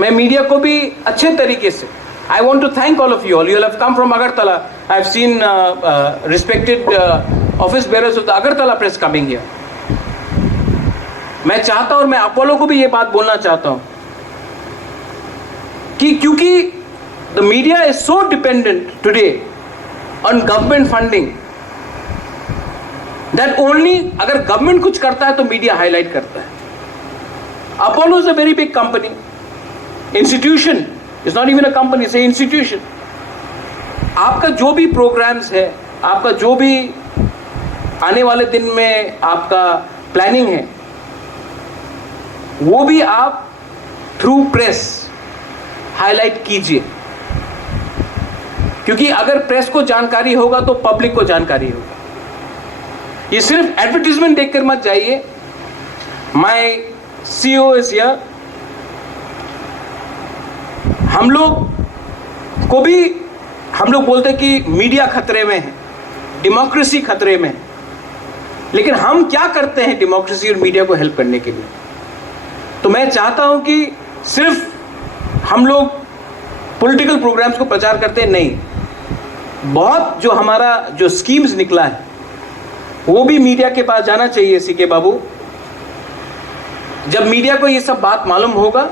मैं मीडिया को भी अच्छे तरीके से, I want to thank all of you all. You all have come from Agartala. I've seen respected office bearers of the Agartala press coming here. मैं चाहता हूं और मैं अपोलो को भी ये बात बोलना चाहता हूं कि क्योंकि the media is so dependent today on government funding that only अगर government कुछ करता है तो media highlight करता है. Apollo is a very big company, institution. It's not even a company, it's an institution. आपका जो भी प्रोग्राम्स है, आपका जो भी आने वाले दिन में आपका प्लानिंग है, वो भी आप थ्रू प्रेस हाईलाइट कीजिए, क्योंकि अगर प्रेस को जानकारी होगा तो पब्लिक को जानकारी होगा. ये सिर्फ एडवर्टीजमेंट देखकर मत जाइए. My CEO is here. हम लोग बोलते हैं कि मीडिया खतरे में है, डेमोक्रेसी खतरे में है, लेकिन हम क्या करते हैं डेमोक्रेसी और मीडिया को हेल्प करने के लिए? तो मैं चाहता हूं कि सिर्फ हम लोग पॉलिटिकल प्रोग्राम्स को प्रचार करते हैं, नहीं, बहुत जो हमारा जो स्कीम्स निकला है वो भी मीडिया के पास जाना चाहिए. सीके बाबू, जब मीडिया को ये सब बात मालूम होगा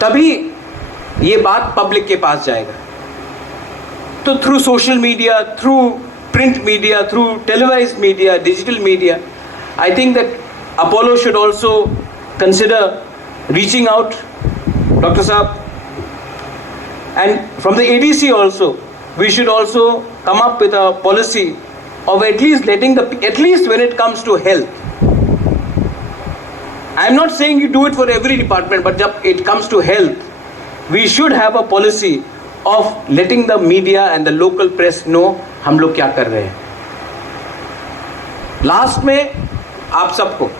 तभी ये बात पब्लिक के पास जाएगा. तो through social media, through print media, through televised media, digital media, I think that Apollo should also consider reaching out, doctor साहब, and from the ADC also we should also come up with a policy of at least letting at least when it comes to health, I am not saying you do it for every department, but जब it comes to health we should have a policy of letting the media and the local press know हम लोग क्या कर रहे हैं. Last में आप सबको